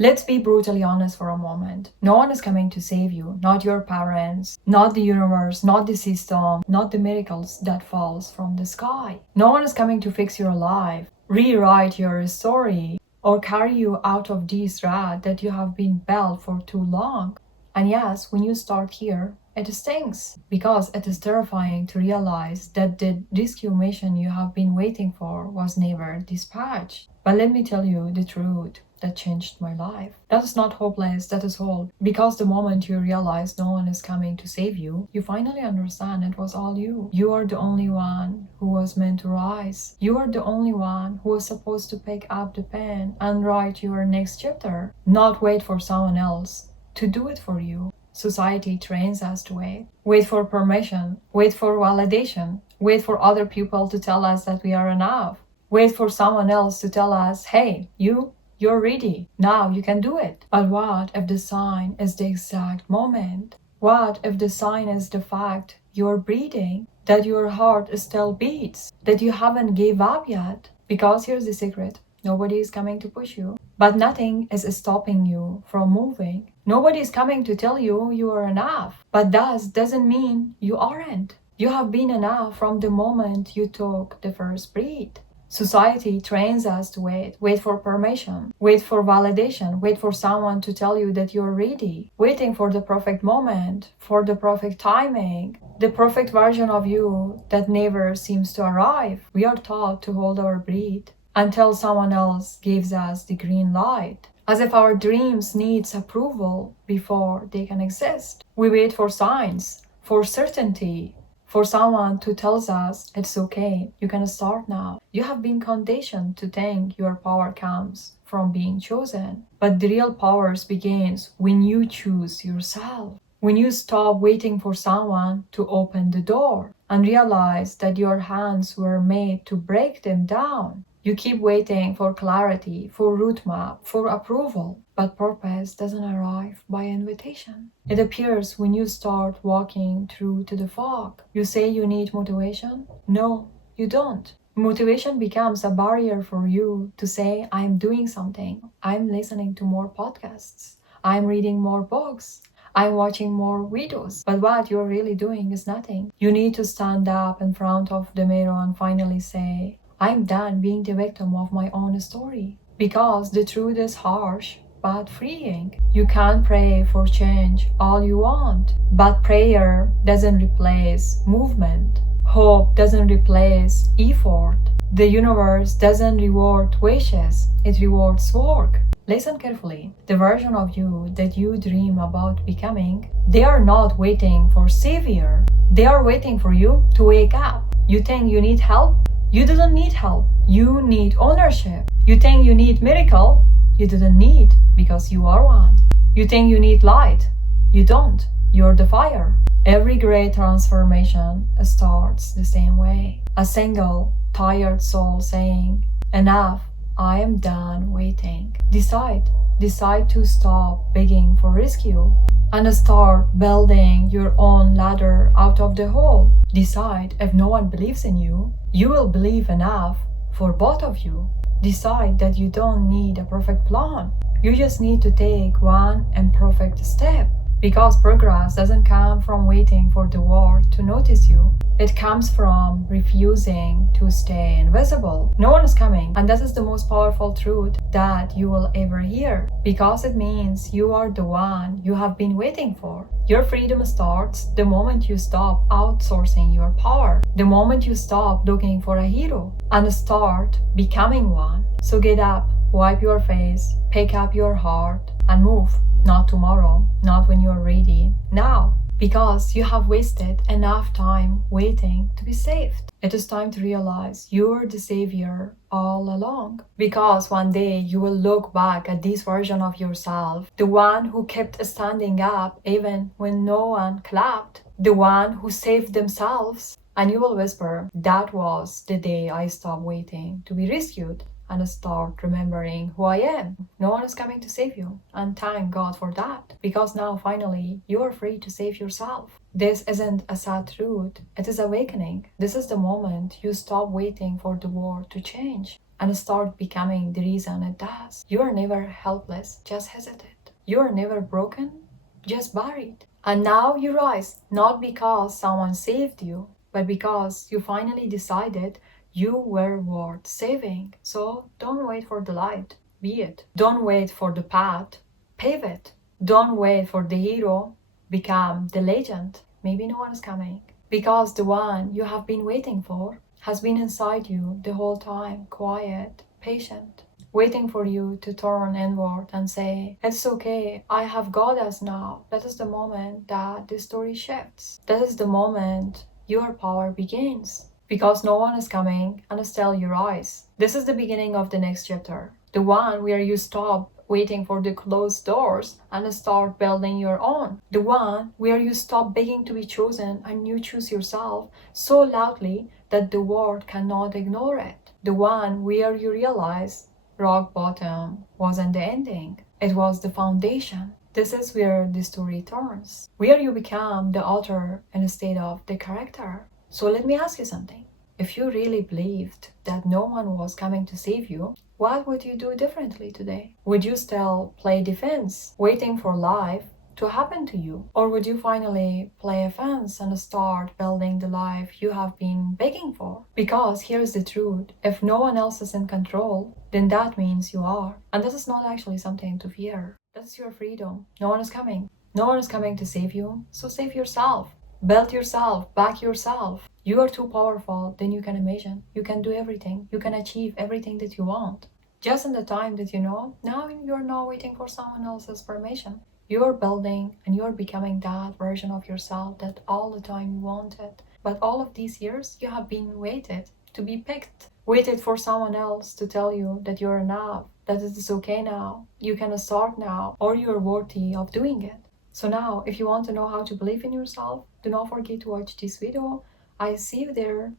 Let's be brutally honest for a moment. No one is coming to save you, not your parents, not the universe, not the system, not the miracles that falls from the sky. No one is coming to fix your life, rewrite your story, or carry you out of this rut that you have been built for too long. And yes, when you start here, it stings because it is terrifying to realize that the rescue mission you have been waiting for was never dispatched. But let me tell you the truth that changed my life. That is not hopeless, that is hope. Because the moment you realize no one is coming to save you, you finally understand it was all you. You are the only one who was meant to rise. You are the only one who was supposed to pick up the pen and write your next chapter, not wait for someone else to do it for you. Society trains us to wait for permission, wait for validation, wait for other people to tell us that we are enough, wait for someone else to tell us, hey, you're ready, now you can do it. But what if the sign is the exact moment? What if the sign is the fact you're breathing, that your heart still beats, that you haven't gave up yet? Because here's the secret. Nobody is coming to push you, but nothing is stopping you from moving. Nobody is coming to tell you you are enough, but that doesn't mean you aren't. You have been enough from the moment you took the first breath. Society trains us to wait for permission, wait for validation, wait for someone to tell you that you're ready, waiting for the perfect moment, for the perfect timing, the perfect version of you that never seems to arrive. We are taught to hold our breath until someone else gives us the green light, as if our dreams needs approval before they can exist. We wait for signs, for certainty, for someone to tell us it's okay, you can start now. You have been conditioned to think your power comes from being chosen, but the real power begins when you choose yourself. When you stop waiting for someone to open the door and realize that your hands were made to break them down. You keep waiting for clarity, for route map, for approval, but purpose doesn't arrive by invitation. It appears when you start walking through to the fog. You say you need motivation? No, you don't. Motivation becomes a barrier for you to say, I'm doing something. I'm listening to more podcasts. I'm reading more books. I'm watching more videos. But what you're really doing is nothing. You need to stand up in front of the mirror and finally say, I'm done being the victim of my own story. Because the truth is harsh, but freeing. You can pray for change all you want, but prayer doesn't replace movement. Hope doesn't replace effort. The universe doesn't reward wishes, it rewards work. Listen carefully. The version of you that you dream about becoming, they are not waiting for savior. They are waiting for you to wake up. You think you need help? You didn't need help. You need ownership. You think you need miracle? You didn't need, because you are one. You think you need light? You don't. You're the fire. Every great transformation starts the same way. A single, tired soul saying, enough, I am done waiting. Decide to stop begging for rescue and start building your own ladder out of the hole. Decide if no one believes in you, you will believe enough for both of you. Decide that you don't need a perfect plan. You just need to take one imperfect step. Because progress doesn't come from waiting for the world to notice you. It comes from refusing to stay invisible. No one is coming, and that is the most powerful truth that you will ever hear. Because it means you are the one you have been waiting for. Your freedom starts the moment you stop outsourcing your power. The moment you stop looking for a hero and start becoming one. So get up, wipe your face, pick up your heart, and move. Not tomorrow, not when you're ready, now. Because you have wasted enough time waiting to be saved. It is time to realize you're the savior all along. Because one day you will look back at this version of yourself, the one who kept standing up even when no one clapped, the one who saved themselves, and you will whisper, that was the day I stopped waiting to be rescued. And start remembering who I am. No one is coming to save you. And thank God for that. Because now finally you are free to save yourself. This isn't a sad truth. It is awakening. This is the moment you stop waiting for the world to change. and start becoming the reason it does. You are never helpless, just hesitate. You are never broken, just buried. And now you rise, not because someone saved you, but because you finally decided you were worth saving. So don't wait for the light, be it. Don't wait for the path, pave it. Don't wait for the hero, become the legend. Maybe no one is coming. Because the one you have been waiting for has been inside you the whole time, quiet, patient, waiting for you to turn inward and say, "It's okay, I have got us now." That is the moment that the story shifts. That is the moment your power begins. Because no one is coming and still you rise. This is the beginning of the next chapter. The one where you stop waiting for the closed doors and start building your own. The one where you stop begging to be chosen and you choose yourself so loudly that the world cannot ignore it. The one where you realize rock bottom wasn't the ending, it was the foundation. This is where the story turns, where you become the author instead of the character. So let me ask you something. If you really believed that no one was coming to save you, what would you do differently today? Would you still play defense, waiting for life to happen to you? Or would you finally play offense and start building the life you have been begging for? Because here's the truth. If no one else is in control, then that means you are. And this is not actually something to fear. That's your freedom. No one is coming. No one is coming to save you, so save yourself. Build yourself, back yourself. You are too powerful than you can imagine. You can do everything. You can achieve everything that you want. Just in the time that you know, now you're not waiting for someone else's permission. You're building and you're becoming that version of yourself that all the time you wanted. But all of these years you have been waited to be picked. Waited for someone else to tell you that you're enough, that it is okay now, you can start now, or you're worthy of doing it. So now, if you want to know how to believe in yourself, do not forget to watch this video. I see you there.